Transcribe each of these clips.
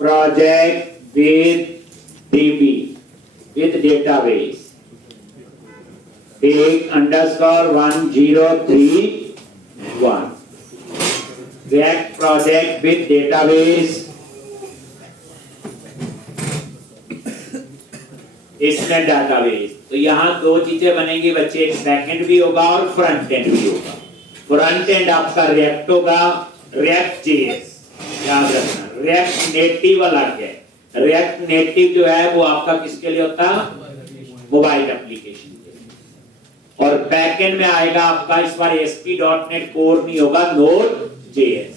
project with DB, with database. Take _1031. React project with database. इसमें database, तो यहाँ दो चीजें बनेंगी बच्चे, एक बैकएंड भी होगा और फ्रंट एंड भी होगा। फ्रंट एंड आपका रिएक्ट होगा, रिएक्ट जेएस, याद रखना। रिएक्ट नेटिव अलग है, रिएक्ट नेटिव जो है वो आपका किसके लिए होता है, मोबाइल एप्लीकेशन के लिए। और बैकएंड में आएगा आपका इस बार ASP.NET कोर नहीं होगा, Node.js।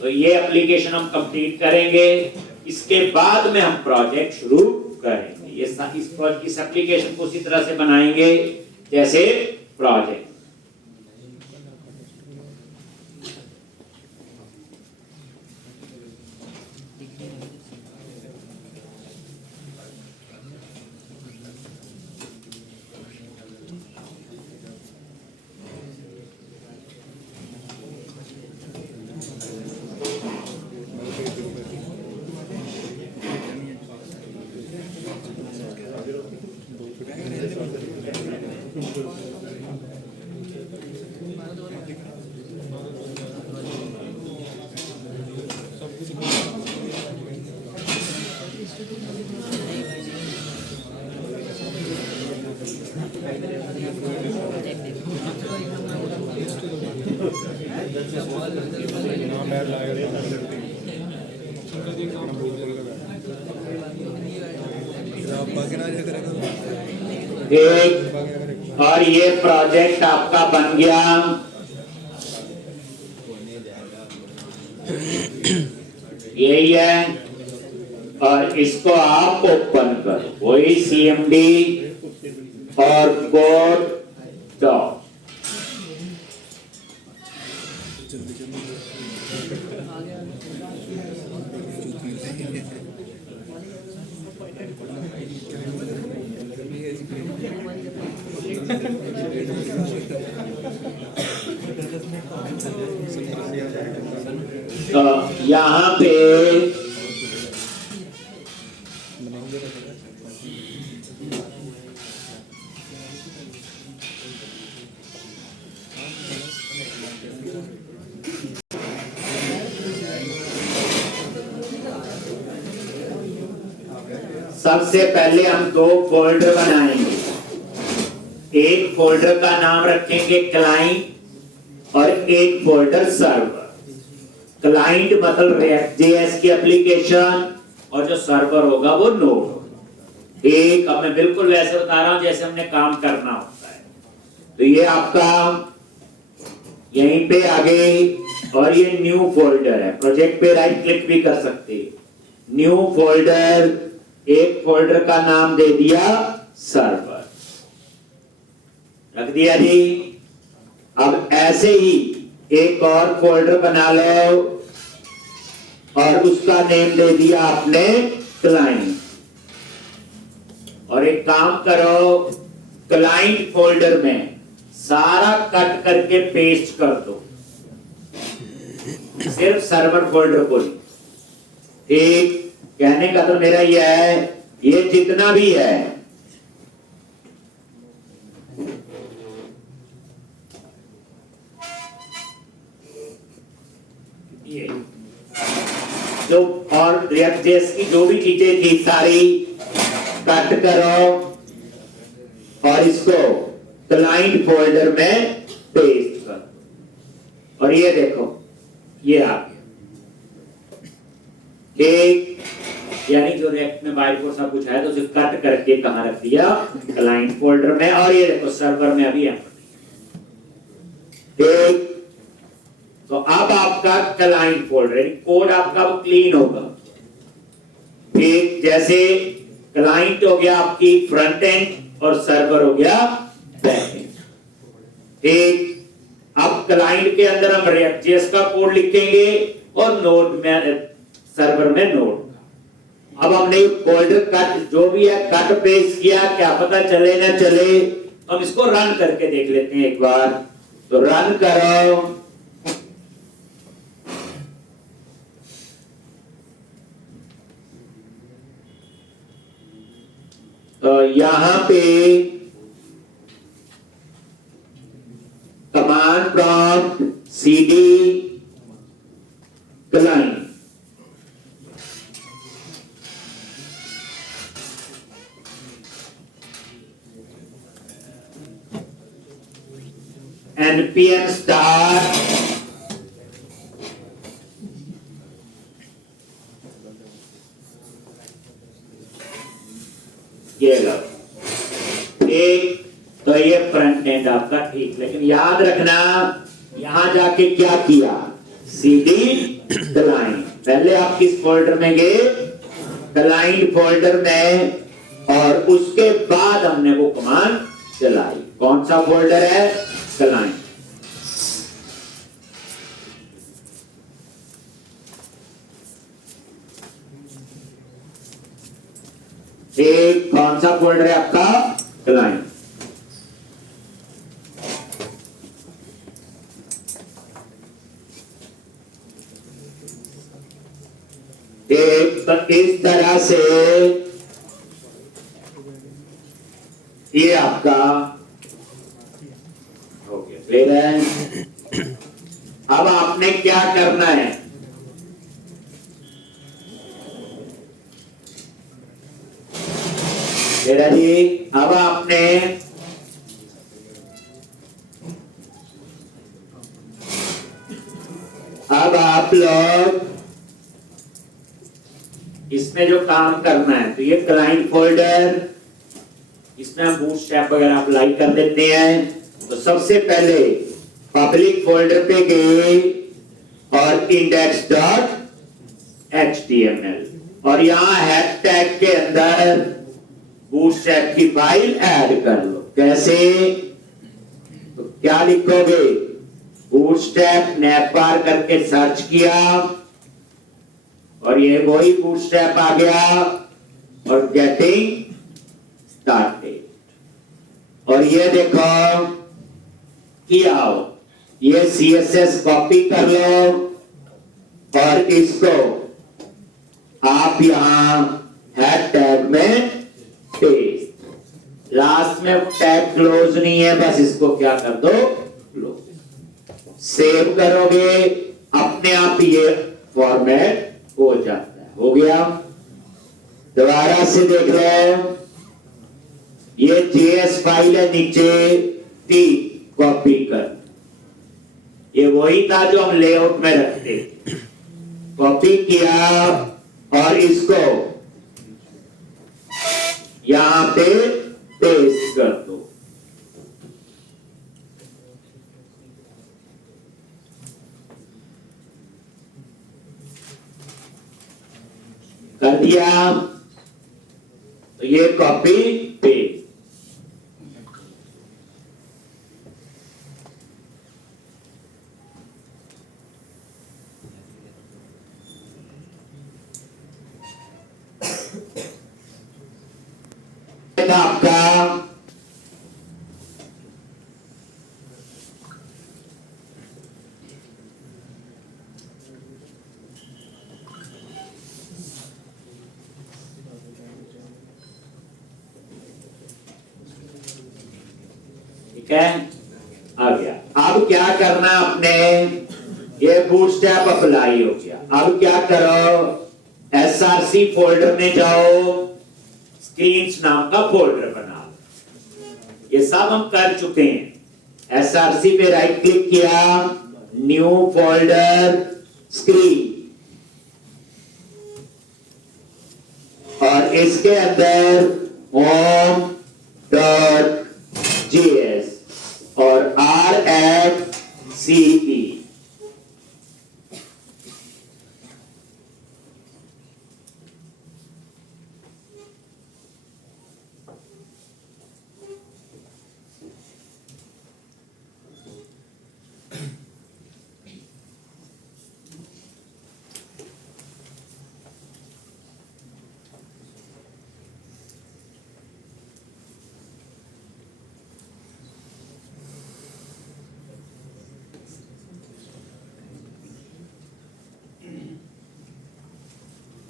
तो ये एप्लीकेशन हम कंप्लीट करेंगे, इसके बाद में हम प्रोजेक्ट शुरू करेंगे। ये इस एप्लीकेशन को उसी तरह से बनाएंगे जैसे प्रोजेक्ट। और ये प्रोजेक्ट आपका बन गया। यही है, और इसको आप ओपन करो, वही CMD और कोड डॉक। यहाँ पे सबसे पहले हम दो फोल्डर बनाएंगे। एक फोल्डर का नाम रखेंगे क्लाइंट और एक फोल्डर सर्वर। क्लाइंट मतलब React.js की एप्लीकेशन और जो सर्वर होगा वो नोड। एक अब मैं बिल्कुल वैसे बता रहा हूं जैसे हमने काम करना होता है। तो ये आपका यहीं पे आगे, और ये न्यू फोल्डर है। प्रोजेक्ट पे राइट क्लिक भी कर सकते हैं। न्यू फोल्डर, एक फोल्डर का नाम दे दिया सर्वर, रख दिया जी। अब ऐसे ही एक और फोल्डर बना लो और उसका नेम दे दिया आपने क्लाइंट। और एक काम करो, क्लाइंट फोल्डर में सारा कट करके पेस्ट कर दो, सिर्फ सर्वर फोल्डर को नहीं। एक कहने का तो मेरा यह है, ये जितना भी है ये जो, और React.js की जो भी चीजें थी सारी कट करो और इसको क्लाइंट फोल्डर में पेस्ट करो। और ये देखो, ये आ गया। एक यानी जो React में बाय डिफॉल्ट सब कुछ है, तो उसे कट करके कहां रख दिया, क्लाइंट फोल्डर में। और ये देखो सर्वर में अभी ठीक। तो अब आपका क्लाइंट फोल्डर, कोड आपका वो क्लीन होगा। ठीक, जैसे क्लाइंट हो गया आपकी फ्रंट एंड और सर्वर हो गया बैक एंड। ठीक, अब क्लाइंट के अंदर हम React.js का कोड लिखेंगे और नोड में, सर्वर में नोड। अब हमने फोल्डर कट जो भी है कट पेस्ट किया, क्या पता चले ना चले, हम इसको रन करके देख लेते हैं एक बार। तो रन करो। यहां पे command prompt cd client, npm start ये लो एक। तो ये फ्रंट एंड आपका ठीक, लेकिन याद रखना यहां जाके क्या किया, cd क्लाइंट। पहले आप किस फोल्डर में गए, क्लाइंट फोल्डर में, और उसके बाद हमने वो कमांड चलाई। कौन सा फोल्डर है, क्लाइंट। एक कौन सा फोल्डर है आपका, क्लाइंट। एक तो इस तरह से ये आपका हो गया, क्लियर है। अब आपने क्या करना है, मेरा जी, अब आपने अब आप लोग इसमें जो काम करना है, तो ये क्लाइंट फोल्डर, इसमें हम बूटस्ट्रैप वगैरह अप्लाई कर देते हैं। तो सबसे पहले पब्लिक फोल्डर पे गए और index.html, और यहां हैश टैग के अंदर बूटस्ट्रैप की फाइल ऐड कर लो। कैसे, तो क्या लिखोगे, बूटस्ट्रैप नैपबार करके सर्च किया और ये वही बूटस्ट्रैप आ गया, और गेटिंग स्टार्टेड, और ये देखो किया हो, ये CSS कॉपी कर लो और इसको आप यहां हैश टैग में पेस्ट। लास्ट में टैग क्लोज नहीं है, बस इसको क्या कर दो, क्लोज। सेव करोगे, अपने आप ये फॉर्मेट हो जाता है। हो गया, दोबारा से देख लो, ये JS फाइल है, नीचे टी कॉपी कर, ये वही था जो हम लेआउट में रखते, कॉपी किया और इसको यहां पे पेस्ट कर दो। कर दिया, तो ये कॉपी पेस्ट। आपका ठीक है, आ गया। अब क्या करना आपने, ये बूटस्ट्रैप अप्लाई हो गया। अब क्या करो, SRC फोल्डर में जाओ, स्क्रीन्स नाम का फोल्डर बना। ये सब हम कर चुके हैं। SRC पे राइट क्लिक किया, न्यू फोल्डर स्क्रीन, और इसके अंदर home.js और RFCE,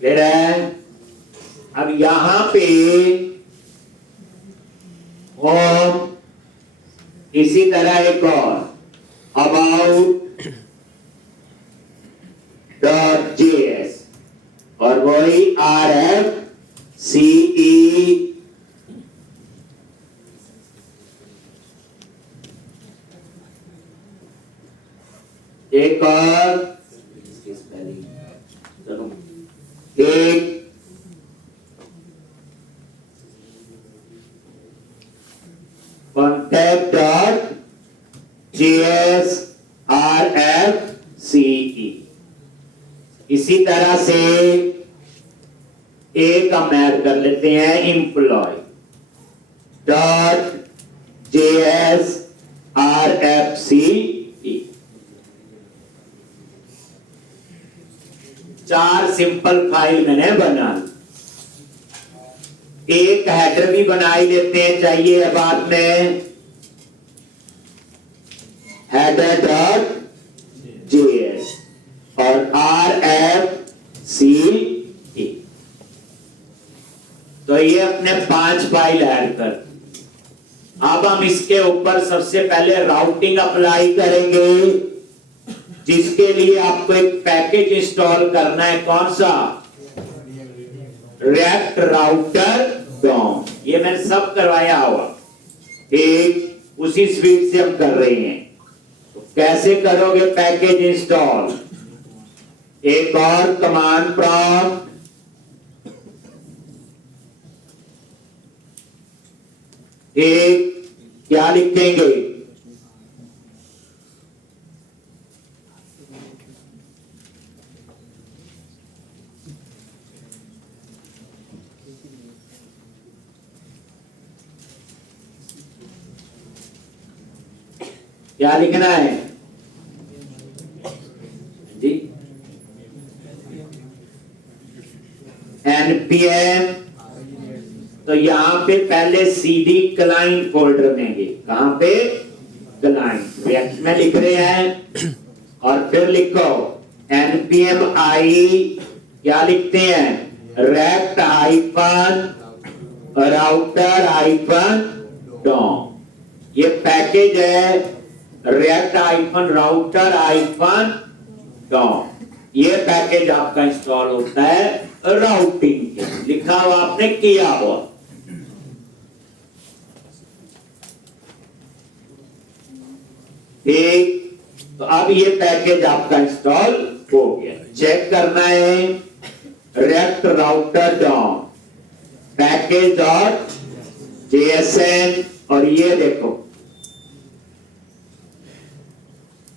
ले रहे हैं। अब यहां पे इसी तरह एक और about डॉट जेएस और वही RFCE एक और एक कॉन्टैक्ट डॉट JSRFCE। इसी तरह से एक हम ऐड कर लेते हैं employ dot JSRFCE। 4 simple file मैंने बना ली। एक हेडर भी बना ही लेते हैं, चाहिए बाद में हेडर डॉट जेएस और RFCE। तो ये अपने 5 फाइल ऐड कर। अब हम इसके ऊपर सबसे पहले राउटिंग अप्लाई करेंगे, जिसके लिए आपको एक पैकेज इंस्टॉल करना है। कौन सा? React router DOM. ये मैंने सब करवाया हुआ, एक उसी स्पीड से हम कर रहे हैं। तो कैसे करोगे पैकेज इंस्टॉल? एक और कमांड प्रॉम्प्ट एक क्या लिखेंगे? क्या लिखना है जी? npm। तो यहां पे पहले cd क्लाइंट फोल्डर देंगे। कहां पे? क्लाइंट। रिएक्ट में लिख रहे हैं और फिर लिखो npm i क्या लिखते हैं? React hyphen router hyphen DOM. ये पैकेज है React hyphen router hyphen DOM. ये पैकेज आपका इंस्टॉल होता है राउटिंग के। लिखा हुआ आपने, किया हुआ। ठीक, तो अब ये पैकेज आपका इंस्टॉल हो गया। चेक करना है React router DOM package dot JSN और ये देखो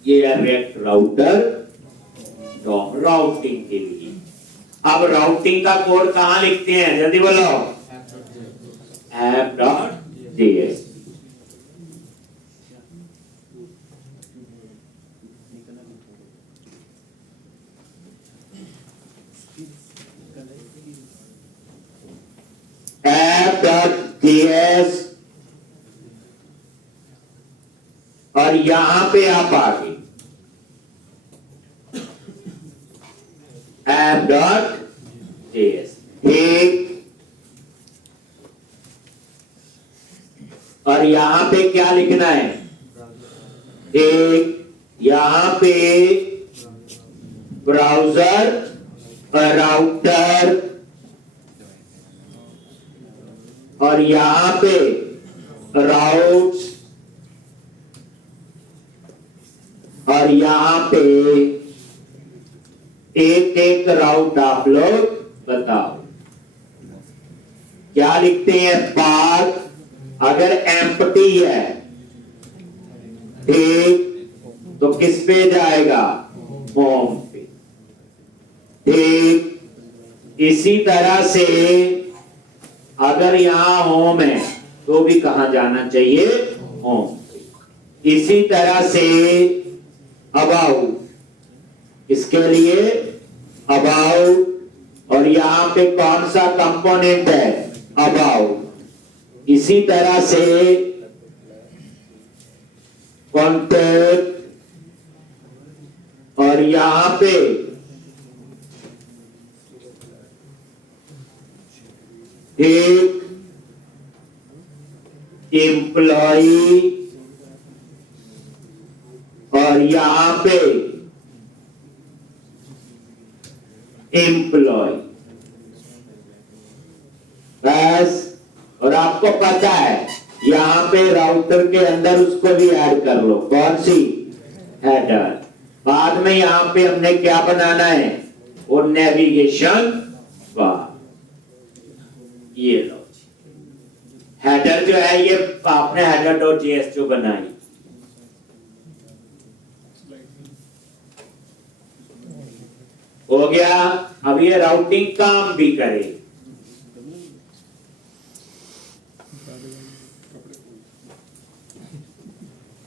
ये है रिएक्ट राउटर डॉम राउटिंग के लिए। अब राउटिंग का कोड कहां लिखते हैं? जल्दी बोलो। app.js। app.js और यहां पे आप आगे app.js एक और यहां पे क्या लिखना है? एक यहां पे ब्राउजर राउटर और यहां पे राउट्स और यहां पे एक एक राउट आप लोग बताओ क्या लिखते हैं? पाथ अगर एम्प्टी है ठीक तो किस पे जाएगा? होम पे। ठीक, इसी तरह से अगर यहां होम है तो भी कहां जाना चाहिए? होम पे। इसी तरह से अबाउट, इसके लिए अबाउट और यहां पे कौन सा कंपोनेंट है? अबाउट। इसी तरह से कॉन्टैक्ट और यहां पे एक एम्प्लॉई यहां पे एम्प्लॉय, बस। और आपको पता है यहां पे राउटर के अंदर उसको भी ऐड कर लो, कौन सी, हेडर। बाद में यहां पे हमने क्या बनाना है, वो नेविगेशन बार। ये लो हेडर जो है, ये आपने header.js जो बनाई, हो गया। अब ये राउटिंग काम भी करे।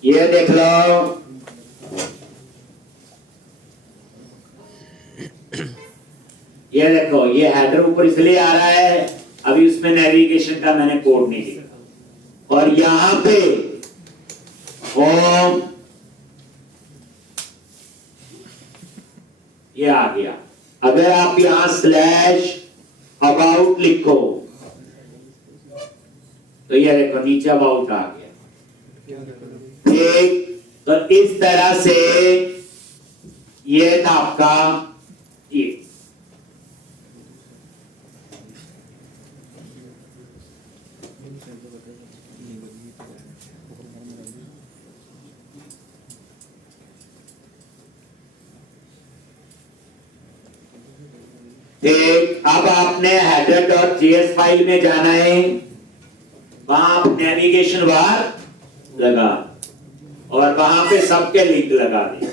ये देख लो, ये देखो, ये हेडर ऊपर इसलिए आ रहा है, अभी उसमें नेविगेशन का मैंने कोड नहीं लिखा। और यहां पे होम, ये आ गया। अगर आप यहां स्लैश अबाउट लिखो तो ये देखो नीचे अबाउट आ गया, ठीक। तो इस तरह से ये था आपका ये। ठीक, अब आपने header.js फाइल में जाना है, वहां आप नेविगेशन बार लगा और वहां पे सबके लिंक लगा दे।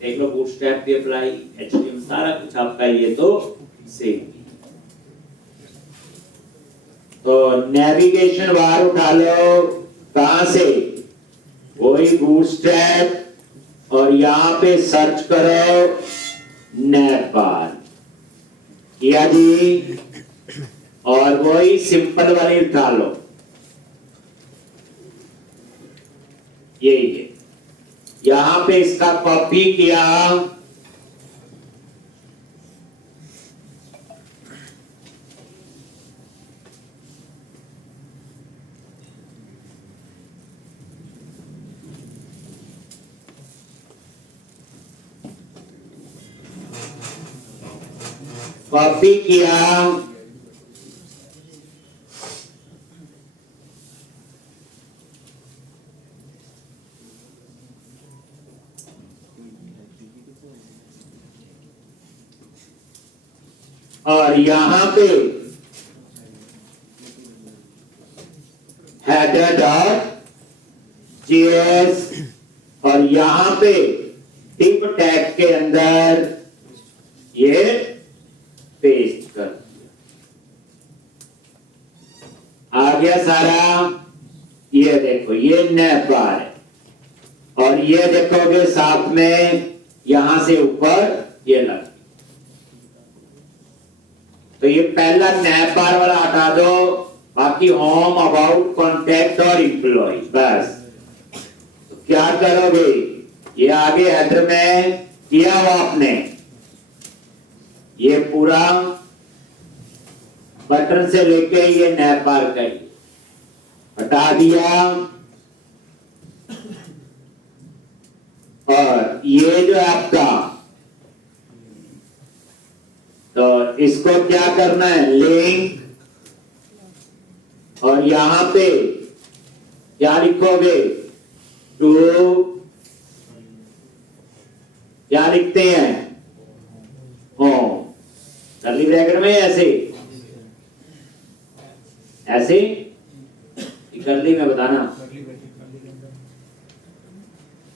देख लो, बूटस्ट्रैप भी अप्लाई, HTML सारा कुछ आपका ये तो सेम। तो नेविगेशन बार उठा लो, कहां से, वही बूटस्ट्रैप, और यहां पे सर्च करो नैव बार, किया जी। और वही सिंपल वाली उठा लो, यही है। यहां पे इसका कॉपी किया, कॉपी किया, और यहां पे header.js, और यहां पे टिप टैग के अंदर ये पेस्ट कर दिया, आ गया सारा। ये देखो, ये नैव बार है, और ये देखोगे साथ में यहां से ऊपर ये लग। तो ये पहला नैव बार वाला हटा दो, बाकी होम, अबाउट, कॉन्टैक्ट और एम्प्लॉय, बस। तो क्या करोगे, ये आगे हेडर में किया हुआ आपने, ये पूरा बटन से लेके ये नैव बार का हटा दिया, और ये जो आपका, तो इसको क्या करना है, लिंक, और यहां पे क्या लिखोगे, टू, क्या लिखते हैं, होम, कर्ली ब्रैकेट में ऐसे ऐसे कर्ली में बताना,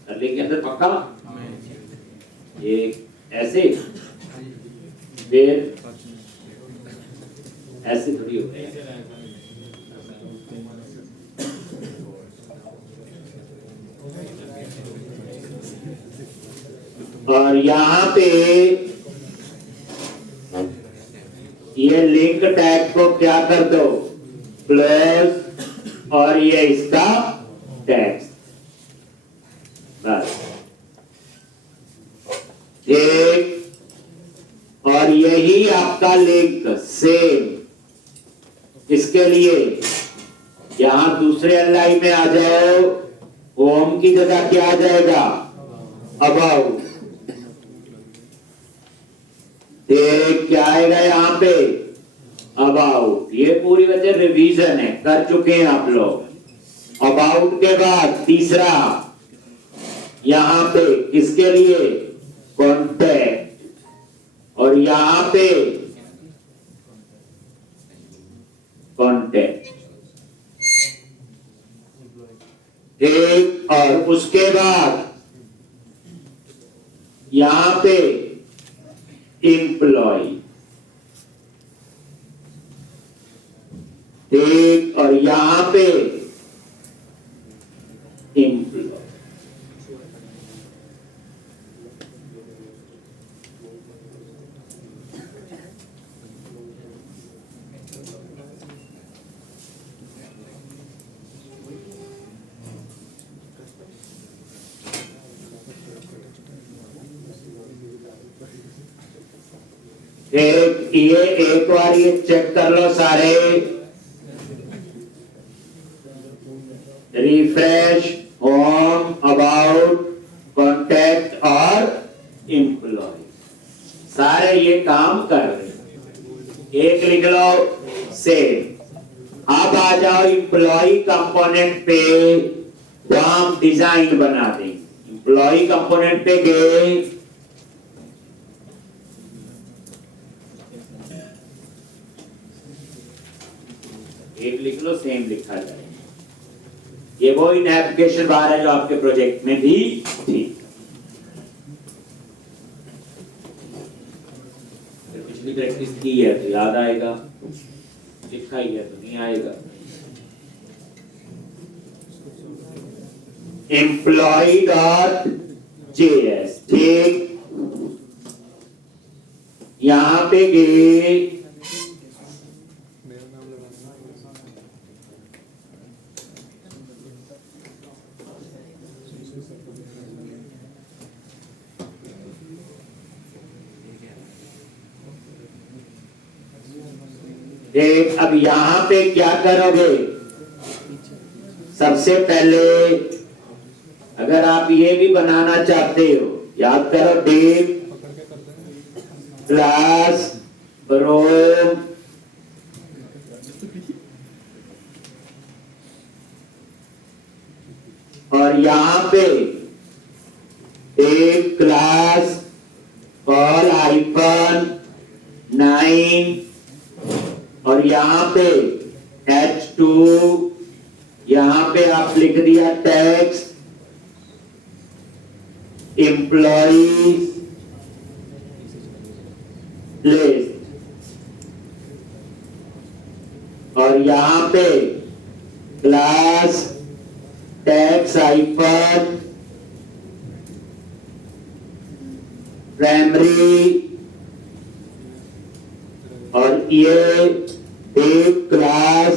कर्ली के अंदर पक्का, ये ऐसे, फिर ऐसे थोड़ी होता है, और यहां पे ये लिंक टैग को क्या कर दो, प्लस, और ये इसका टेक्स्ट, बस, ठीक। और यही आपका लिंक सेम, इसके लिए यहां दूसरे लाइन में आ जाओ, होम की जगह क्या आ जाएगा, अबाउट। क्या आएगा यहाँ पे, अबाउट। ये पूरी वजह रिवीजन है, कर चुके हैं आप लोग। अबाउट के बाद तीसरा यहां पे किसके लिए, कॉन्टैक्ट, और यहां पे कॉन्टैक्ट, ठीक। और उसके बाद यहां पे एम्प्लॉय, ठीक। और यहां पे एम्प्लॉय। ये एक बार ये चेक कर लो सारे, रिफ्रेश, होम, अबाउट, कॉन्टैक्ट और एम्प्लॉय, सारे ये काम कर रहे हैं। एक लिख लो सेम। अब आ जाओ एम्प्लॉय कंपोनेंट पे, तो हम डिजाइन बना देंगे। एम्प्लॉय कंपोनेंट पे गए, एक लिख लो, सेम लिखा जाए। ये वो नैविगेशन बार है जो आपके प्रोजेक्ट में भी थी। पिछली प्रैक्टिस की है तो याद आएगा, लिखा ही है तो नहीं आएगा। एम्प्लॉय डॉट जेएस, ठीक। यहां पे गए, अब यहां पे क्या करोगे, सबसे पहले अगर आप ये भी बनाना चाहते हो, याद करो, डिव क्लास रोम, और यहां पे एक क्लास कॉल आइकन 9, और यहां पे H2, यहां पे आप लिख दिया टैक्स एम्प्लॉइज लिस्ट, और यहां पे क्लास टैक्स आइकन प्राइमरी, और ये एक क्लास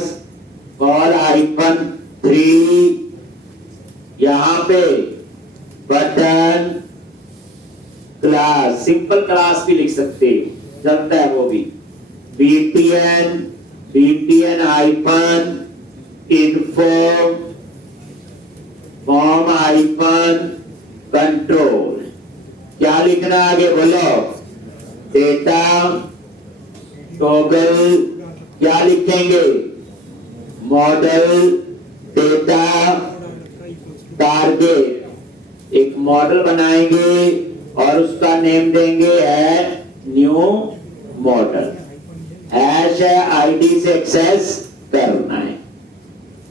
कॉल आइकन 3, यहां पे बटन क्लास, सिंपल क्लास भी लिख सकते हो, चलता है वो भी, BTN icon info, form icon control. क्या लिखना आगे बोलो, डेटा टॉगल, क्या लिखेंगे, मॉडल डेटा टारगेट। एक मॉडल बनाएंगे और उसका नेम देंगे ऐड न्यू मॉडल, हैश है, आईडी से एक्सेस करना है।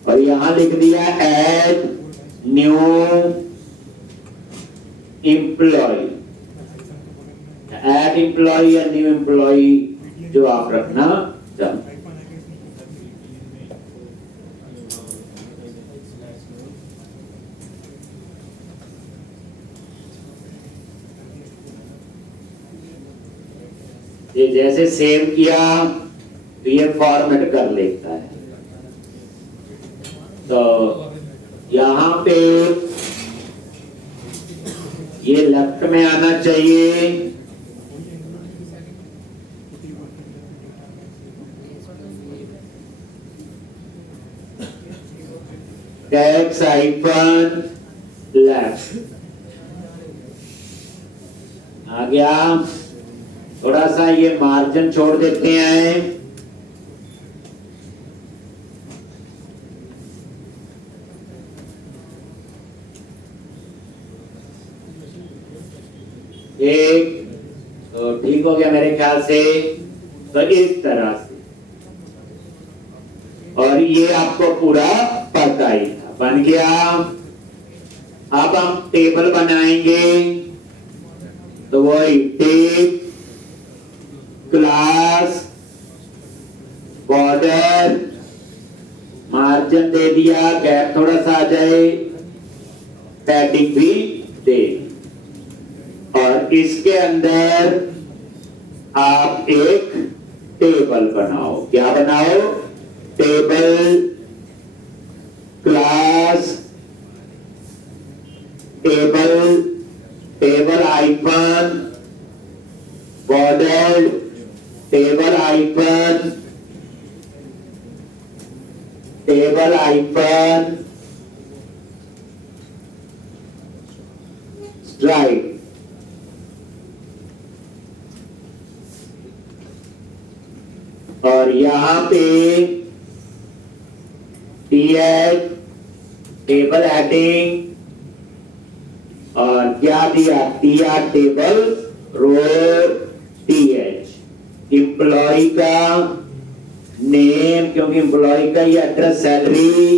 और यहां लिख दिया add new employee, add employee या न्यू एम्प्लॉय जो आप रखना चाहते। ये जैसे सेव किया तो ये फॉर्मेट कर लेता है। तो यहां पे ये लेफ्ट में आना चाहिए, टैक्स आइकन लेफ्ट आ गया। थोड़ा सा ये मार्जिन छोड़ देते हैं। एक तो ठीक हो गया मेरे ख्याल से। तो इस तरह से, और ये आपको पूरा पता ही था, बन गया। अब हम टेबल बनाएंगे, तो वही tape, class, border, margin they दिया, गैप थोड़ा सा आ जाए, पैडिंग भी दे, और इसके अंदर आप एक टेबल बनाओ। क्या बनाओ? Table, class, table, table hyphen, border, table hyphen, table hyphen, striped. और यहां पे टीएच, टेबल हेडिंग, और क्या दिया? TR table row TH, employee का नेम, क्योंकि एम्प्लॉय का ये एड्रेस, सैलरी,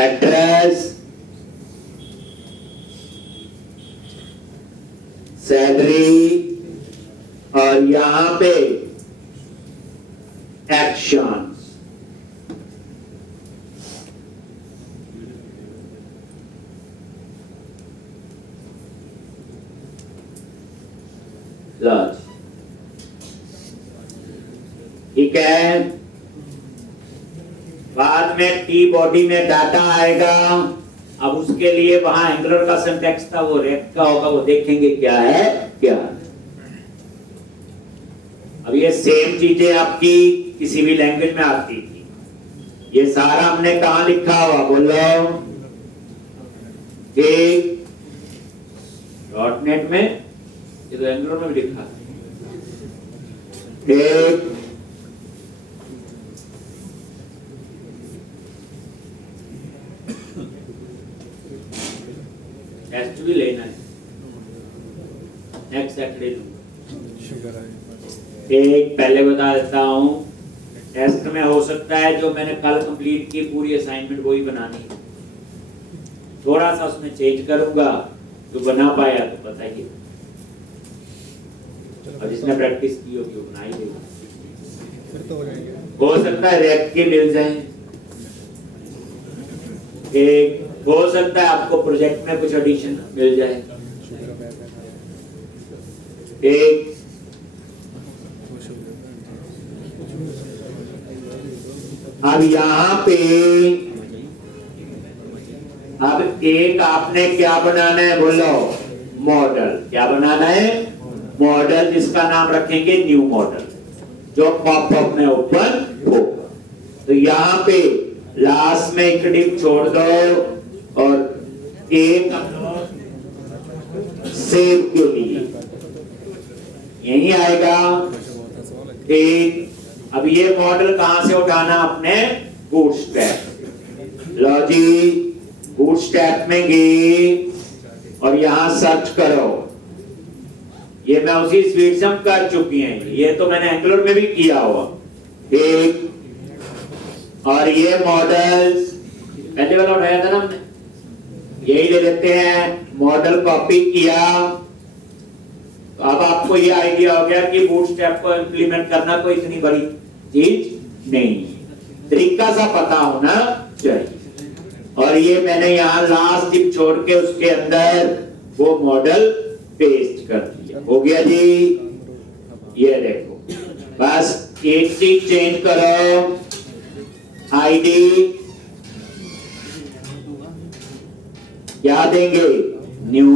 एड्रेस, सैलरी, और यहां पे एक्शंस। ठीक है। बाद में टी बॉडी में डाटा आएगा। अब उसके लिए वहां एंगुलर का सिंटैक्स था, वो रेक्ट का होगा, वो देखेंगे क्या है क्या। अब ये सेम चीजें आपकी किसी भी लैंग्वेज में आती थी। ये सारा हमने कहां लिखा हुआ? बोलो। .NET में, ये तो एंगुलर में भी लिखा। एक टेस्ट भी लेना है, नेक्स्ट सैटरडे लूंगा। एक पहले बता देता हूं, टेस्ट में हो सकता है जो मैंने कल कंप्लीट की पूरी असाइनमेंट वही बनानी है, थोड़ा सा उसमें चेंज करूंगा, तो बना पाया तो बताइए, और जिसने प्रैक्टिस की होगी वो बना ही देगा। हो सकता है रैक के मिल जाए, एक हो सकता है आपको प्रोजेक्ट में कुछ एडिशन मिल जाए। एक अब यहां पे अब एक आपने क्या बनाना है? बोलो। मॉडल। क्या बनाना है? मॉडल, जिसका नाम रखेंगे न्यू मॉडल, जो पॉपअप में ओपन होगा। तो यहां पे लास्ट में एक डिप छोड़ दो, और एक सेव के लिए यही आएगा। एक अब ये मॉडल कहां से उठाना? अपने बूटस्ट्रैप। लो जी, बूटस्ट्रैप में गए और यहां सर्च करो। ये मैं उसी स्पीड से हम कर चुकी हैं, ये तो मैंने एंगुलर में भी किया हुआ। एक और ये मॉडल्स पहले वाला उठाया था ना हमने, यही ले लेते हैं। मॉडल कॉपी किया, तो अब आपको ये आइडिया हो गया कि बूटस्ट्रैप को इंप्लीमेंट करना कोई इतनी बड़ी चीज नहीं, तरीका सा पता होना चाहिए। और ये मैंने यहाँ लास्ट टिप छोड़ के उसके अंदर वो मॉडल पेस्ट कर दिया। हो गया जी। ये देखो, बस एक चीज चेंज करो, आईडी क्या देंगे? New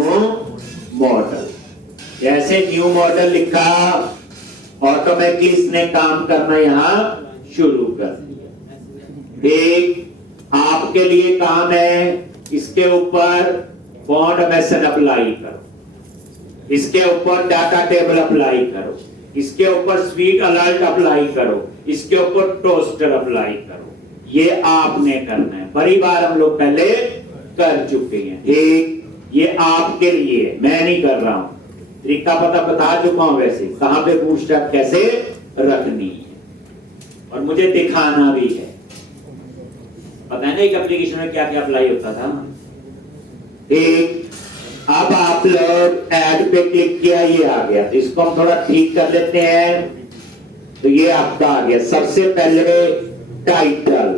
model. जैसे न्यू मॉडल लिखा, ऑटोमेटिकली इसने काम करना यहां शुरू कर दिया। एक आपके लिए काम है, इसके ऊपर बॉन्ड मेसन अप्लाई करो, इसके ऊपर डाटा टेबल अप्लाई करो, इसके ऊपर स्वीट अलर्ट अप्लाई करो, इसके ऊपर टोस्टर अप्लाई करो। ये आपने करना है। बड़ी बार हम लोग पहले कर चुके हैं। एक ये आपके लिए, मैं नहीं कर रहा हूं, तरीका पता बता चुका हूं, वैसे कहां पे बूटस्ट्रैप कैसे रखनी है और मुझे दिखाना भी है। पता है ना एक एप्लीकेशन में क्या क्या अप्लाई होता था। एक अब आप लोग ऐड पे क्लिक किया, ये आ गया, तो इसको हम थोड़ा ठीक कर लेते हैं। तो ये आपका आ गया। सबसे पहले टाइटल,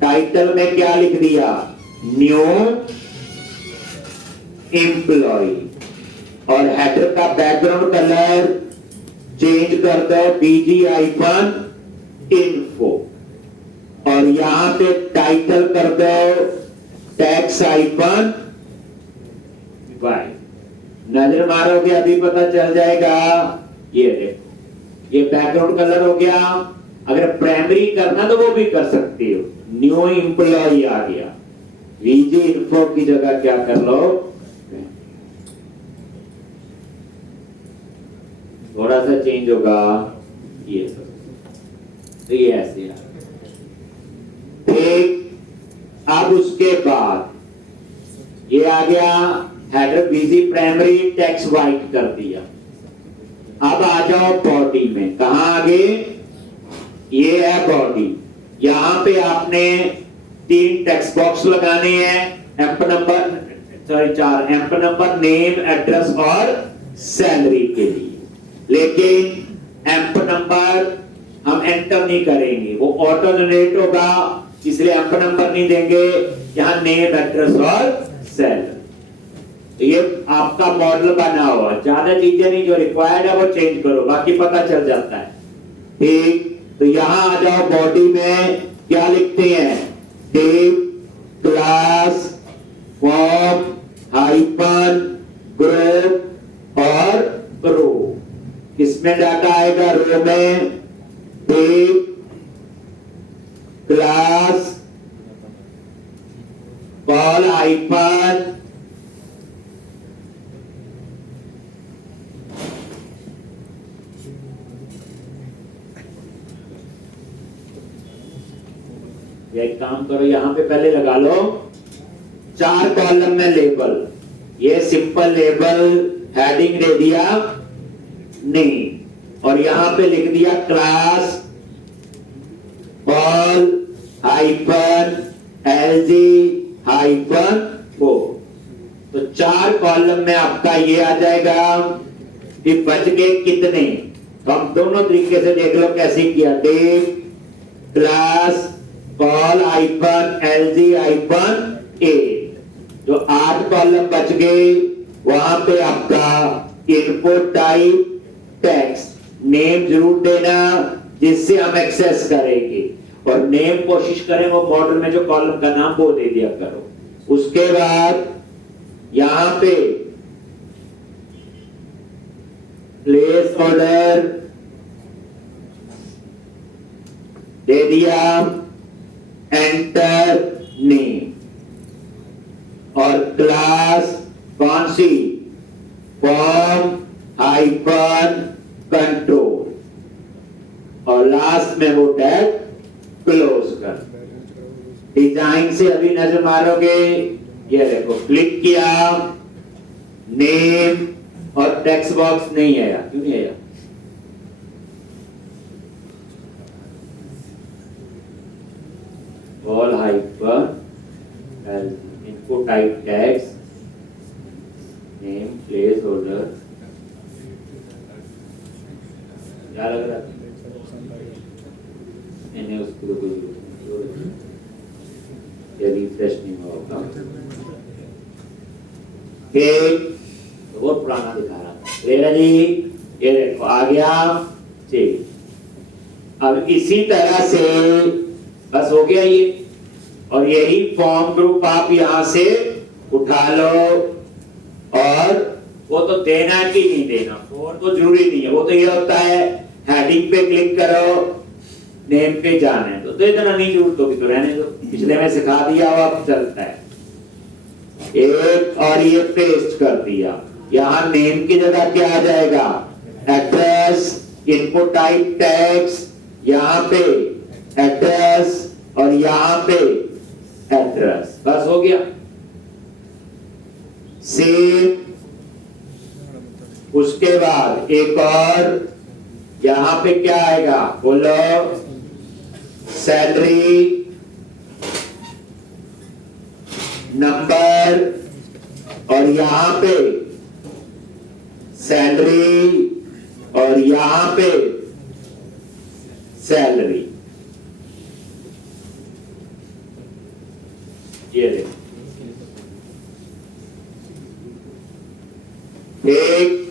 टाइटल में क्या लिख दिया, न्यू एम्प्लॉय, और हेडर का बैकग्राउंड कलर चेंज कर दो BG-info, और यहां पे टाइटल कर दो टैक्स-y। नजर मारोगे अभी पता चल जाएगा। ये देखो, ये बैकग्राउंड कलर हो गया। अगर प्राइमरी करना तो वो भी कर सकते हो। न्यू एम्प्लॉय आ गया, BG-info की जगह क्या कर लो, थोड़ा सा चेंज होगा, ये तो ये ऐसे आ। ठीक, अब उसके बाद ये आ गया header BG primary, text white कर दिया। अब आ जाओ बॉडी में, कहां आगे, ये है बॉडी। यहां पे आपने 3 टेक्स्ट बॉक्स लगाने हैं, amp number, sorry 4 amp number, name, address और सैलरी के लिए। लेकिन एम्प नंबर हम एंटर नहीं करेंगे, वो ऑटो जनरेट होगा, इसलिए एम्प नंबर नहीं देंगे, यहां नेम, एड्रेस और सैलरी। तो ये आपका मॉडल बना हुआ, ज्यादा चीजें नहीं, जो रिक्वायर्ड है वो चेंज करो, बाकी पता चल जाता है। ठीक, तो यहां आ जाओ, बॉडी में क्या लिखते हैं, tape, class, form, hyphen, group और रो। किसमें डाटा आएगा, रो में टेप, क्लास, कॉल, हाइपन, एक काम करो, यहां पे पहले लगा लो 4 कॉलम में लेबल। ये सिंपल लेबल, हेडिंग दे दिया नहीं, और यहां पे लिख दिया class, call, hyphen, LG, hyphen 4। तो 4 कॉलम में आपका ये आ जाएगा। फिर बच गए कितने, तो हम दोनों तरीके से देख लो कैसे किया, tape, class, call, hyphen, LG, hyphen 8। जो 8 कॉलम बच गए, वहां पे आपका इनपुट टाइप टेक्स्ट, नेम जरूर देना जिससे हम एक्सेस करेंगे, और नेम कोशिश करें वो मॉडल में जो कॉलम का नाम वो दे दिया करो। उसके बाद यहां पे प्लेस ऑर्डर दे दिया, एंटर नेम, और क्लास कौन सी, फॉर्म, हाइपन, कंट्रोल, और लास्ट में वो टैग क्लोज कर। डिजाइन से अभी नजर मारोगे, ये देखो, क्लिक किया, नेम और टेक्स्ट बॉक्स नहीं आया, क्यों नहीं आया, ऑल हाइपर इनको type tags, name, place holder, क्या लग रहा है इन्हें, उसको कोई जरूरत नहीं, ये रिफ्रेश नहीं होगा। तो बहुत पुराना दिखा रहा था, रेरा जी ये देखो आ गया। ठीक, अब इसी तरह से बस हो गया ये, और यही फॉर्म ग्रुप आप यहां से उठा लो, और वो तो देना कि नहीं देना, और तो जरूरी नहीं है, वो तो ये होता है हेडिंग पे क्लिक करो, नेम पे जाना है तो इतना नहीं जरूरत होगी तो रहने दो, पिछले में सिखा दिया वो अब चलता है। एक और ये पेस्ट कर दिया, यहां नेम की जगह क्या आ जाएगा, एड्रेस, इनपुट टाइप टैक्स, यहां पे एड्रेस और यहां पे एड्रेस, बस हो गया। सेव, उसके बाद एक और यहां पे क्या आएगा बोलो, सैलरी नंबर और यहां पे सैलरी और यहां पे सैलरी, ये देखो एक,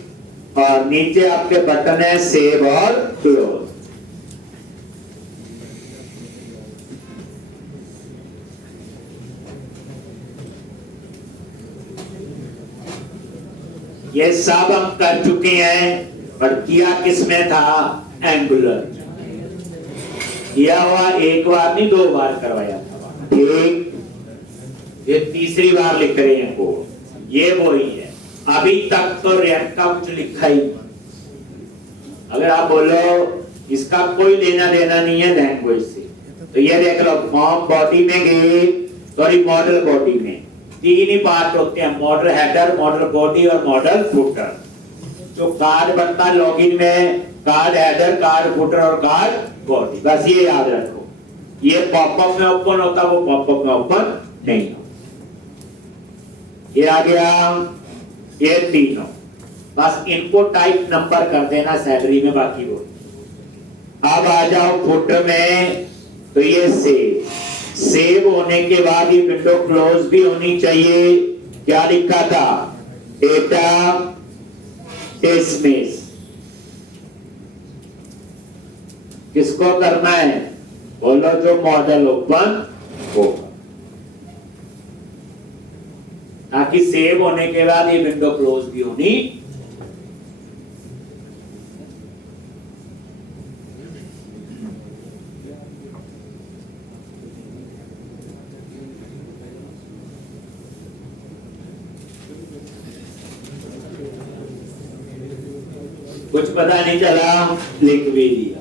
और नीचे आपके बटन है सेव और क्लोज। ये सब हम कर चुके हैं, और किया किसमें था, एंगुलर किया हुआ, एक बार नहीं 2 बार करवाया था, ठीक। ये तीसरी बार लिख रहे हैं वो, ये वही है। अभी तक तो रैंक का कुछ लिखा ही नहीं। अगर आप बोलो इसका कोई लेना देना नहीं है लैंग्वेज से, तो ये देख लो, फॉर्म बॉडी में गए, सॉरी मॉडल बॉडी में 3 ही पार्ट होते हैं, मॉडल हेडर, मॉडल बॉडी और मॉडल फुटर। जो कार्ड बनता है लॉगिन में, कार्ड हेडर, कार्ड फुटर और कार्ड बॉडी, बस ये याद रखो। ये पॉपअप में ओपन होता, वो पॉपअप में ओपन नहीं होता। ये आ गया, ये तीनों, बस इनपुट टाइप नंबर कर देना सैलरी में, बाकी वो। अब आ जाओ फुटर में, तो ये सेव होने के बाद ये विंडो क्लोज भी होनी चाहिए। क्या लिखा था, डेटा डिसमिस, किसको करना है बोलो, जो मॉडल ओपन होगा, ताकि सेव होने के बाद ये विंडो क्लोज भी होनी। कुछ पता नहीं चला, लिख भी दिया।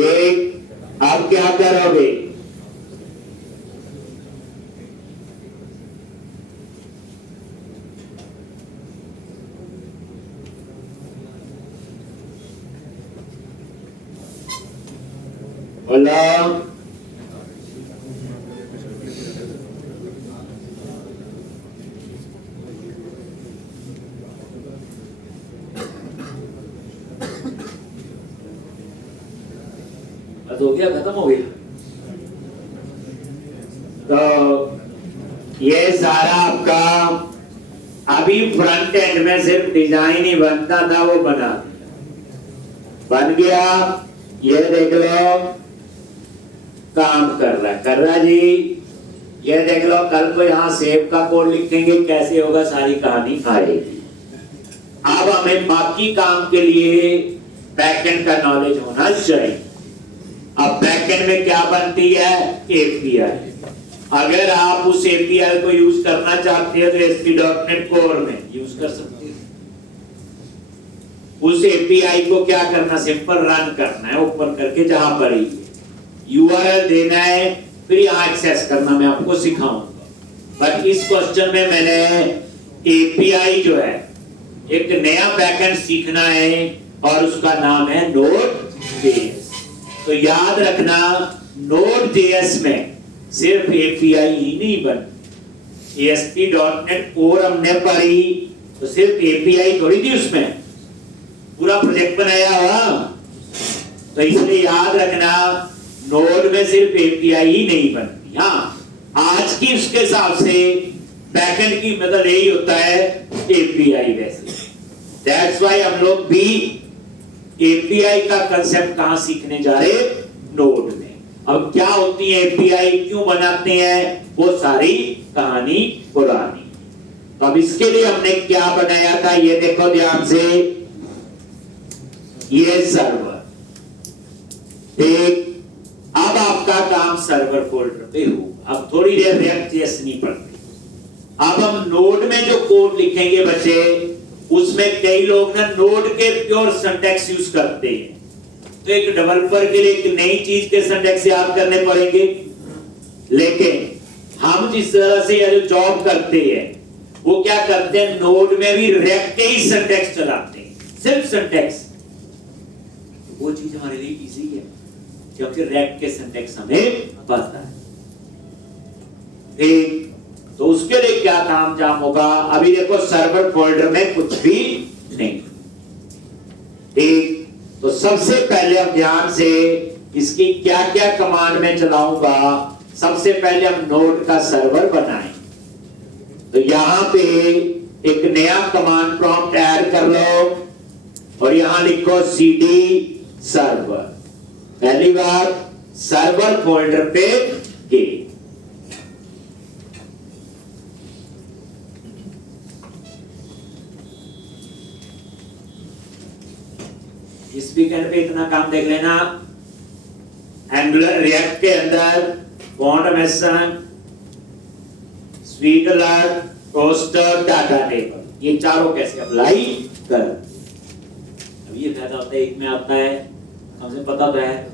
एक, आप क्या करोगे, बोलो, बस हो गया, खत्म हो गया। तो ये सारा आपका, अभी फ्रंट एंड में सिर्फ डिजाइन ही बनता था, वो बना बन गया। ये देख लो काम कर रहा जी। ये देख लो, कल को यहाँ सेव का कोड लिखेंगे, कैसे होगा सारी कहानी आएगी। अब हमें बाकी काम के लिए बैकएंड का नॉलेज होना चाहिए। अब बैकएंड में क्या बनती है, एपीआई। अगर आप उस एपीआई को यूज करना चाहते हैं तो ASP.NET कोर में यूज कर सकते हैं। उस एपीआई को क्या करना, सिंपल रन करना है, ओपन करके जहां पर ही यूआरएल देना है, फिर यहां एक्सेस करना, मैं आपको सिखाऊंगा। बट इस क्वेश्चन में मैंने एपीआई जो है, एक नया बैकएंड सीखना है और उसका नाम है Node.js। तो याद रखना, Node.js में सिर्फ एपीआई ही नहीं बनती। ASP.NET कोर हमने पढ़ी तो सिर्फ एपीआई थोड़ी थी, उसमें पूरा प्रोजेक्ट बनाया हुआ। तो इसलिए याद रखना, नोड में सिर्फ एपीआई ही नहीं बनती। हाँ, आज की उसके हिसाब से बैकएंड की मतलब यही होता है एपीआई। वैसे दैट्स व्हाई हम लोग भी एपीआई का कंसेप्ट कहां सीखने जा रहे, नोड में। अब क्या होती है एपीआई, क्यों बनाते हैं, वो सारी कहानी पुरानी। तो अब इसके लिए हमने क्या बनाया था, ये देखो ध्यान से, ये सर्वर, ठीक, अब आपका काम सर्वर फोल्डर पे हो। अब थोड़ी देर रिएक्ट नहीं पड़ती। अब हम नोड में जो कोड लिखेंगे बच्चे, उसमें कई लोग ना नोड के प्योर सिंटैक्स यूज करते हैं, तो एक डेवलपर के लिए एक नई चीज के सिंटैक्स याद करने पड़ेंगे। लेकिन हम जिस तरह से ये जो जॉब करते हैं वो क्या करते हैं, नोड में भी रिएक्ट के ही सिंटैक्स चलाते हैं, सिर्फ सिंटैक्स। वो चीज हमारे लिए इजी है क्योंकि रिएक्ट के सिंटैक्स हमें पता है। ठीक, तो उसके लिए क्या काम जाम होगा, अभी देखो सर्वर फोल्डर में कुछ भी नहीं। ठीक, तो सबसे पहले हम ध्यान से इसकी क्या क्या कमांड में चलाऊंगा। सबसे पहले हम नोड का सर्वर बनाएं, तो यहां पे एक नया कमांड प्रॉम्प्ट ऐड कर लो और यहां लिखो cd सर्वर। पहली बार सर्वर फोल्डर पे गए, इस वीकेंड पे इतना काम देख लेना। एंगुलर रिएक्ट के अंदर font mason, sweet alert, poster, data table, ये चारों कैसे अप्लाई कर। अब ये फायदा होता है, एक में आता है हमसे पता तो है,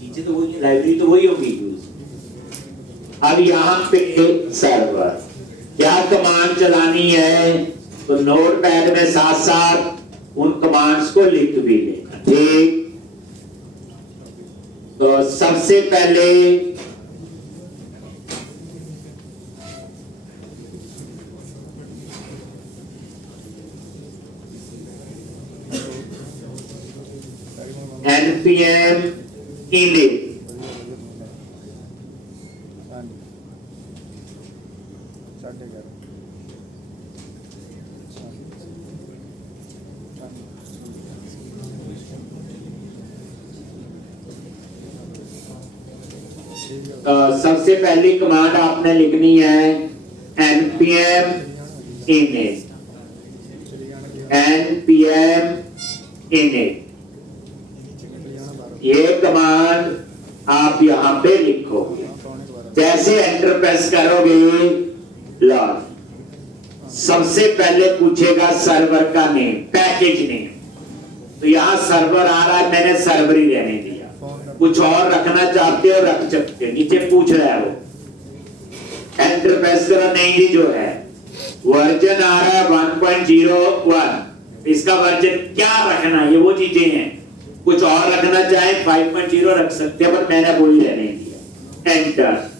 चीजें तो वही, लाइब्रेरी तो वही होगी यूज। अब यहाँ पे सर्वर क्या कमांड चलानी है, तो नोटपैड में साथ साथ उन कमांड्स को लिख भी लेना। ठीक, तो सबसे पहले npm init, सबसे पहली कमांड आपने लिखनी है npm init, npm init। ये कमांड आप यहां पे लिखोगे, जैसे एंटर प्रेस करोगे लॉग सबसे पहले पूछेगा सर्वर का नेम, पैकेज नेम। तो यहां सर्वर आ रहा है, मैंने सर्वर ही रहने दिया। कुछ और रखना चाहते हो रख सकते हो, नीचे पूछ रहा है वो, एंटर प्रेस करो। नहीं, जो है वर्जन आ रहा है 1.01, इसका वर्जन क्या रखना है, ये वो चीजें हैं। कुछ और रखना चाहे 5.0 रख सकते हैं, पर मैंने वो ही रहने दिया। एंटर।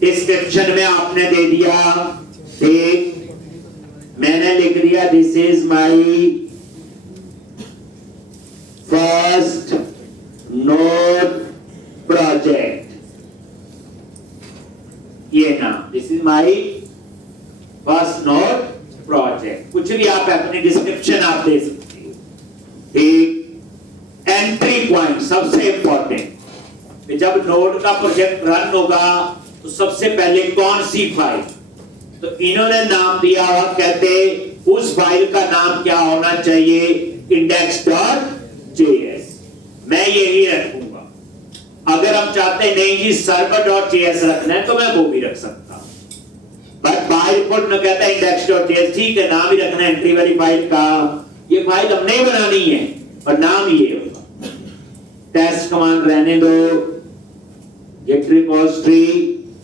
डिस्क्रिप्शन में आपने दे दिया, ठीक, मैंने लिख दिया this is my first node project, ये नाम, this is my first node project. कुछ भी आप अपनी डिस्क्रिप्शन आप दे सकते हो। ठीक, एंट्री पॉइंट सबसे इंपॉर्टेंट, जब नोड का प्रोजेक्ट रन होगा तो सबसे पहले कौन सी फाइल, तो इन्होंने नाम दिया और कहते उस फाइल का नाम क्या होना चाहिए, index.js। मैं यही रखूंगा। अगर हम चाहते नहीं जी server.js रखना है तो मैं वो भी रख सकता हूं, बट बाय डिफॉल्ट में कहता है index.js। ठीक है, नाम ही रखना है एंट्री वाली फाइल का, ये फाइल हमने ही बनानी है और नाम ये होगा। टेस्ट कमांड रहने दो, git repository,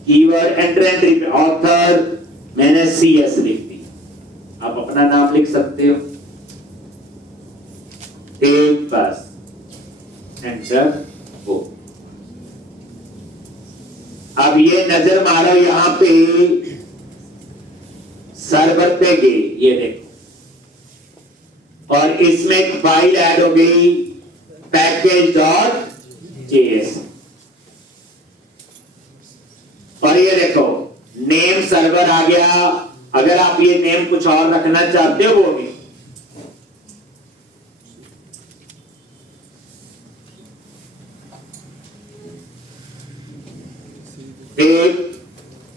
keyword enter entry पे ऑथर मैंने CS लिख दी, आप अपना नाम लिख सकते हो। एक बस एंटर हो। अब ये नजर मारो यहां पे सर्वर पे गए, ये देखो, और इसमें एक फाइल ऐड हो गई package.js, और ये देखो नेम सर्वर आ गया। अगर आप ये नेम कुछ और रखना चाहते हो वो भी, एक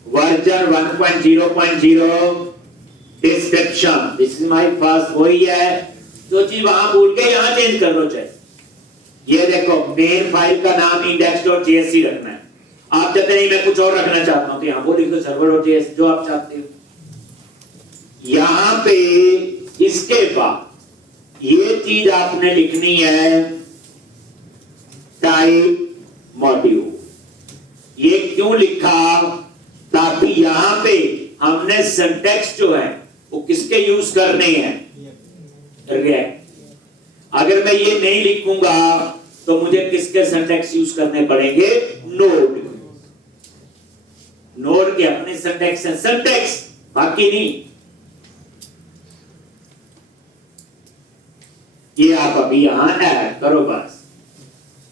version 1.0.0 description, this is my first, वही है जो चीज वहां भूल के यहां चेंज कर लो चाहे। ये देखो मेन फाइल का नाम index.jsc रखना है। आप कहते नहीं मैं कुछ और रखना चाहता हूं तो यहां वो लिख दो server.js जो आप चाहते हो। यहां पे इसके बाद ये चीज आपने लिखनी है टाइप मॉड्यूल। ये क्यों लिखा? ताकि यहां पे हमने सिंटैक्स जो है वो किसके यूज करने हैं? रिएक्ट। अगर मैं ये नहीं लिखूंगा तो मुझे किसके सिंटैक्स यूज करने पड़ेंगे? नोड। नोड के अपने सिंटैक्स है, सिंटैक्स बाकी नहीं। ये आप अभी यहां ऐड करो बस।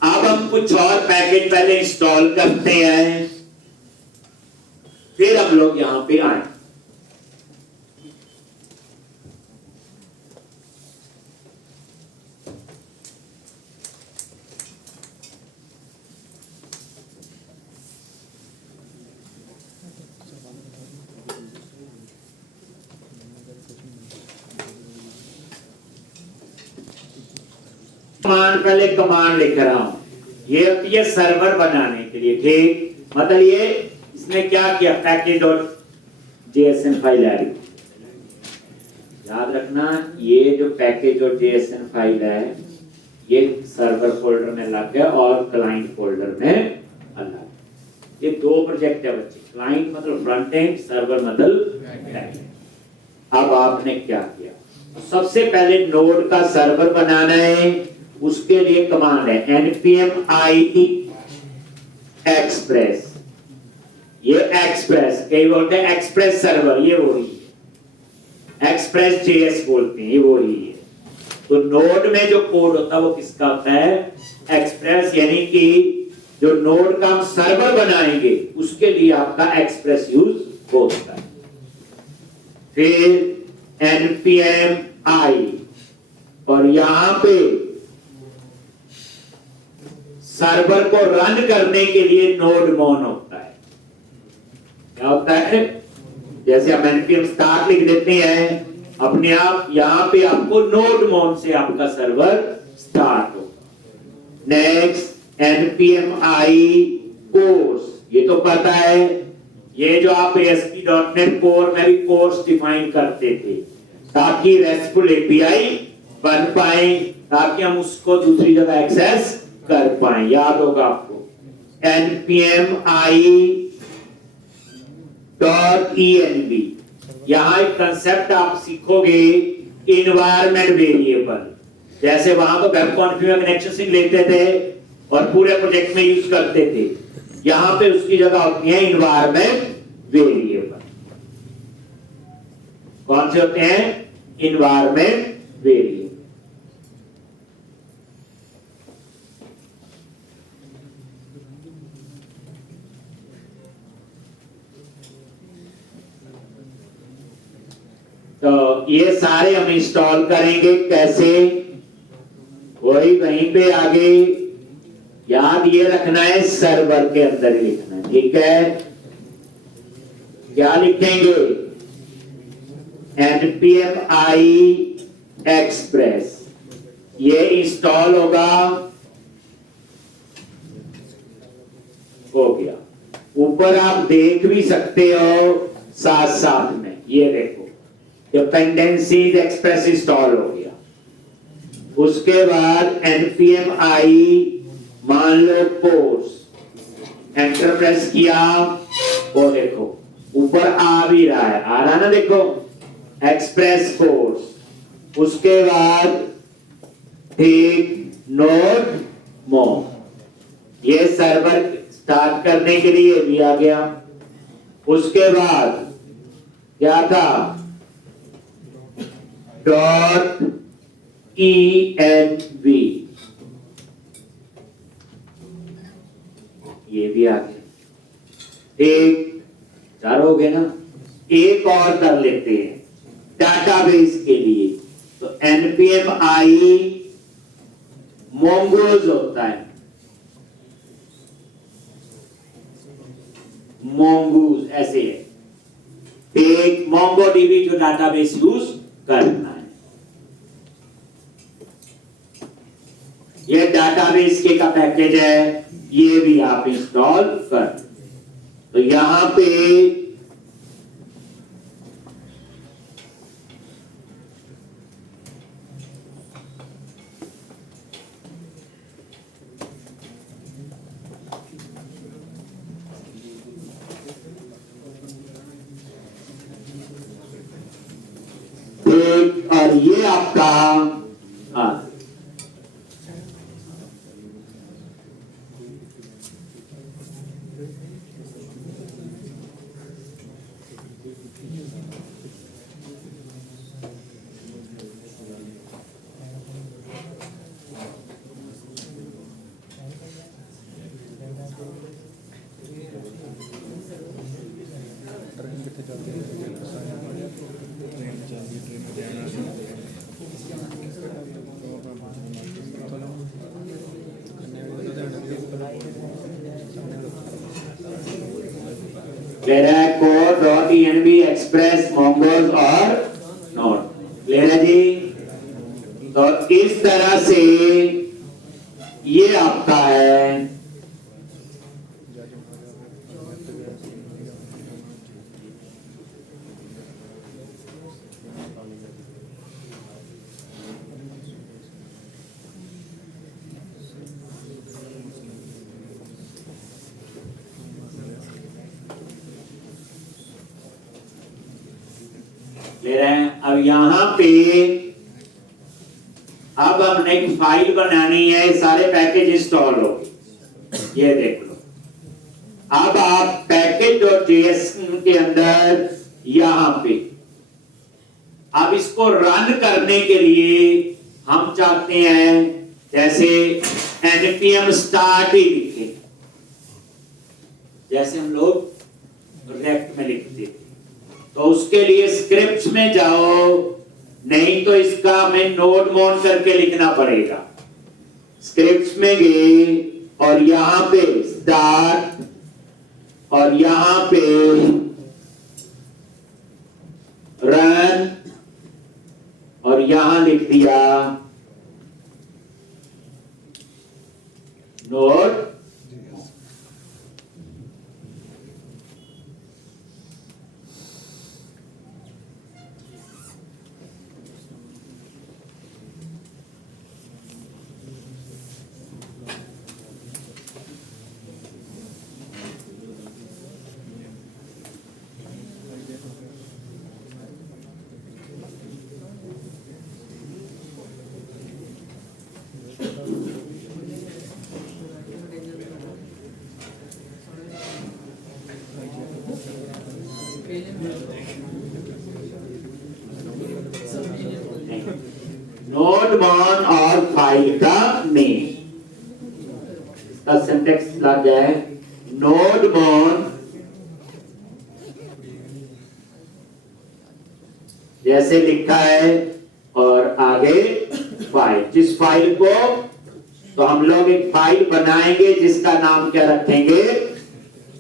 अब हम कुछ और पैकेज पहले इंस्टॉल करते हैं, फिर हम लोग यहां पे आए। कमांड पहले कमांड लिख रहा हूं, ये होती है सर्वर बनाने के लिए। ठीक, मतलब ये इसने क्या किया? package.jsn फाइल है। याद रखना ये जो package.jsn फाइल है ये सर्वर फोल्डर में अलग है और क्लाइंट फोल्डर में अलग। ये दो प्रोजेक्ट है बच्चे, क्लाइंट मतलब फ्रंट एंड, सर्वर मतलब बैक एंड। अब आपने क्या किया? सबसे पहले नोड का सर्वर बनाना है, उसके लिए कमांड है npm id express। ये एक्सप्रेस कई बोलते हैं एक्सप्रेस सर्वर, ये वो ही है। एक्सप्रेस जेएस बोलते हैं, ये वो ही है। तो नोड में जो कोड होता है वो किसका होता है? एक्सप्रेस। यानी कि जो नोड का हम सर्वर बनाएंगे उसके लिए आपका एक्सप्रेस यूज होता है। फिर npm i और यहां पे सर्वर को रन करने के लिए नोड मॉन होता है। क्या होता है? जैसे हम npm स्टार्ट लिख देते हैं अपने आप, यहां पे आपको नोड मॉन से आपका सर्वर स्टार्ट होगा। नेक्स्ट npm i कोर्स, ये तो पता है, ये जो आप ASP.NET कोर में भी कोर्स डिफाइन करते थे ताकि रेस्टफुल एपीआई बन पाए, ताकि हम उसको दूसरी जगह एक्सेस कर पाए। याद होगा आपको npm i.env। यहां एक कंसेप्ट आप सीखोगे इन्वायरमेंट वेरिएबल। जैसे वहां तो वेब कॉन्फ़िगर कनेक्शन लेते थे और पूरे प्रोजेक्ट में यूज करते थे, यहां पे उसकी जगह होती है इन्वायरमेंट वेरिएबल। कौन से होते हैं? Environment variable. तो ये सारे हम इंस्टॉल करेंगे कैसे? वही वहीं पे आगे याद ये रखना है, सर्वर के अंदर ही लिखना है। ठीक है, क्या लिखेंगे? npm i express। ये इंस्टॉल होगा, हो गया। ऊपर आप देख भी सकते हो साथ साथ में, ये देखो डिपेंडेंसीज एक्सप्रेस इंस्टॉल हो गया। उसके बाद npm i मान लो कोर्स, एंटर प्रेस किया, वो देखो ऊपर आ भी रहा है, आ रहा ना, देखो एक्सप्रेस कोर्स। उसके बाद ठीक नोड मोड, ये सर्वर स्टार्ट करने के लिए भी आ गया। उसके बाद क्या था? .env, ये भी आ गया। एक चार हो गए ना। एक और कर लेते हैं डाटाबेस के लिए, तो npm i mongoose होता है, mongoose ऐसे है। एक MongoDB जो डाटाबेस यूज करना है, ये डाटा डाटाबेस के का पैकेज है, ये भी आप इंस्टॉल कर। तो यहां पे और ये आपका कोड.env एक्सप्रेस मोंगोज और नोट ले रहे जी। तो इस तरह से ये आपका है। ले रहे हैं। अब यहां पे अब हमने एक फाइल बनानी है, सारे पैकेज इंस्टॉल हो गए, ये देख लो। अब आप पैकेज.js के अंदर यहां पे अब इसको रन करने के लिए हम चाहते हैं जैसे npm start ही लिखे, जैसे हम लोग रिएक्ट में लिखते थे। तो उसके लिए स्क्रिप्ट्स में जाओ, नहीं तो इसका हमें नोड मोन करके लिखना पड़ेगा। स्क्रिप्ट्स में गए और यहां पे स्टार्ट और यहां पे रन और यहां लिख दिया नोड। नोड मोन और फाइल का नेम का सिंटैक्स लग जाए। नोड मोन जैसे लिखा है और आगे फाइल, जिस फाइल को तो हम लोग एक फाइल बनाएंगे जिसका नाम क्या रखेंगे,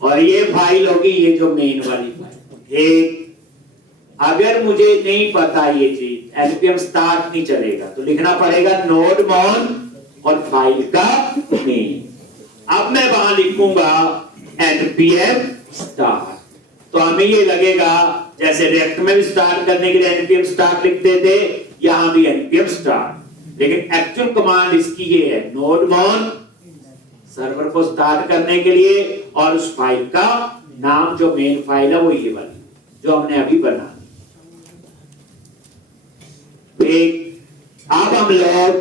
और ये फाइल होगी ये जो मेन वाली फाइल। एक अगर मुझे नहीं पता ये चीज npm start नहीं चलेगा तो लिखना पड़ेगा नोड मोन और फाइल का नेम। अब मैं वहां लिखूंगा npm start, तो हमें ये लगेगा जैसे रिएक्ट में भी स्टार्ट करने के लिए npm start लिखते थे, यहां भी npm start। लेकिन एक्चुअल कमांड इसकी ये है नोड मोन सर्वर को स्टार्ट करने के लिए, और उस फाइल का नाम जो मेन फाइल है वो ये वाली जो हमने अभी बना। अब हम लोग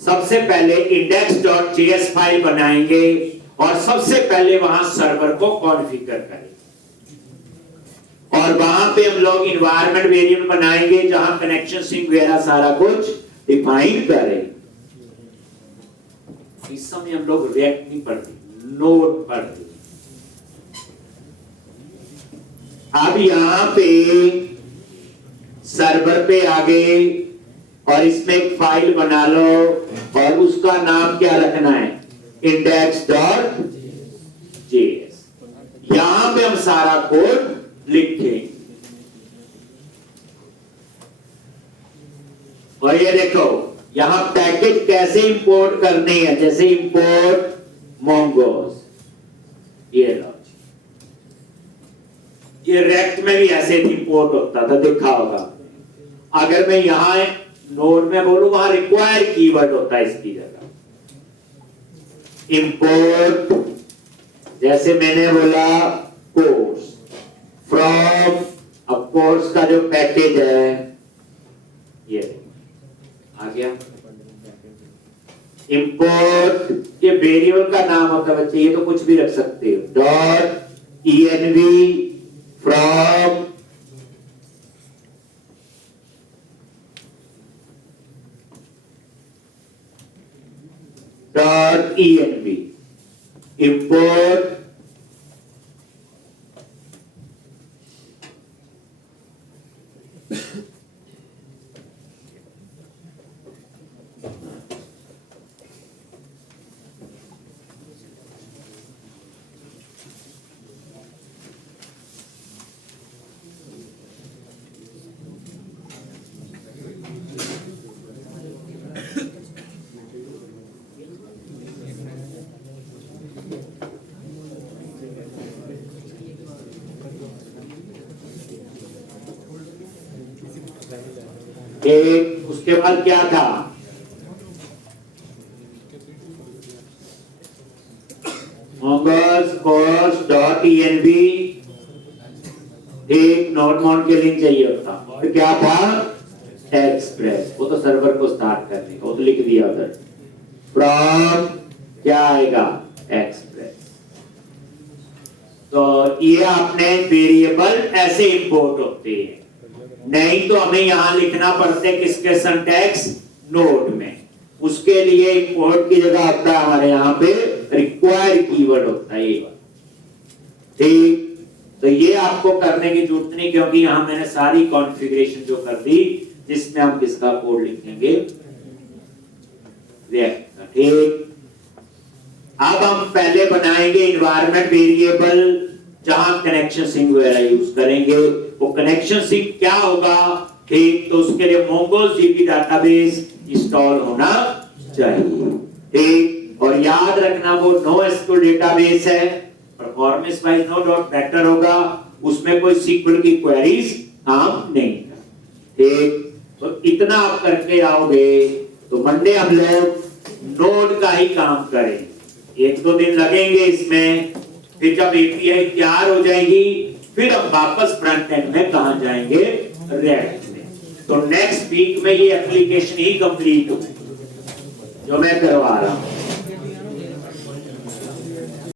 सबसे पहले index.js फाइल बनाएंगे और सबसे पहले वहां सर्वर को कॉन्फ़िगर करेंगे, और वहां पे हम लोग इन्वायरमेंट वेरिएबल बनाएंगे जहां कनेक्शन सिंक वगैरह सारा कुछ डिफाइन करें। इस समय हम लोग रिएक्ट नहीं पढ़ते, नोड पढ़ते। अब यहां पे सर्वर पे आ गए और इसमें एक फाइल बना लो और उसका नाम क्या रखना है, index.js। यहां पे हम सारा कोड लिखेंगे। और ये देखो यहां पैकेज कैसे इंपोर्ट करनी है, जैसे इंपोर्ट मोंगोस, ये लो, ये रेक्ट में भी ऐसे इंपोर्ट होता था, देखा होगा। अगर मैं यहां नोड में बोलूं, वहां रिक्वायर कीवर्ड होता है इसकी जगह इंपोर्ट, जैसे मैंने बोला कोर्स फ्रॉम, अब कोर्स का जो पैकेज है ये आ गया। इंपोर्ट ये वेरिएबल का नाम होता है बच्चे, ये तो कुछ भी रख सकते हो, dot env from dot env import एक, उसके बाद क्या था, mongoose course डॉट env, एक नोट माउंट के लिंक चाहिए होता, और क्या था एक्सप्रेस, वो तो सर्वर को स्टार्ट करने का, वो तो लिख दिया उधर, फ्रॉम क्या आएगा एक्सप्रेस। तो ये आपने वेरिएबल ऐसे इंपोर्ट होते हैं, नहीं तो हमें यहां लिखना पड़ता है किसके सिंटैक्स नोड में, उसके लिए इंपोर्ट की जगह आता है हमारे यहाँ पे रिक्वायर कीवर्ड होता है ये, ठीक। तो ये आपको करने की जरूरत नहीं, क्योंकि यहां मैंने सारी कॉन्फ़िगरेशन जो कर दी, जिसमें हम किसका कोड लिखेंगे रिएक्ट का, ठीक। अब हम पहले बनाएंगे इन्वायरमेंट वेरिएबल, जहां कनेक्शन सिंक वगैरह यूज करेंगे। वो कनेक्शन सिंक क्या होगा, ठीक, तो उसके लिए MongoDB डाटाबेस इंस्टॉल होना चाहिए, ठीक। और याद रखना वो NoSQL डेटाबेस है, performance wise no doubt better होगा, उसमें कोई SQL की क्वेरीज काम नहीं है, ठीक। तो इतना आप करके आओगे तो मंडे हम लोग नोड का ही काम करेंगे, एक दो दिन लगेंगे इसमें, फिर जब एपीआई तैयार हो जाएगी फिर हम वापस फ्रंट एंड में कहां जाएंगे, रिएक्ट में। तो नेक्स्ट वीक में ये एप्लीकेशन ही कंप्लीट होगी जो मैं करवा रहा हूं।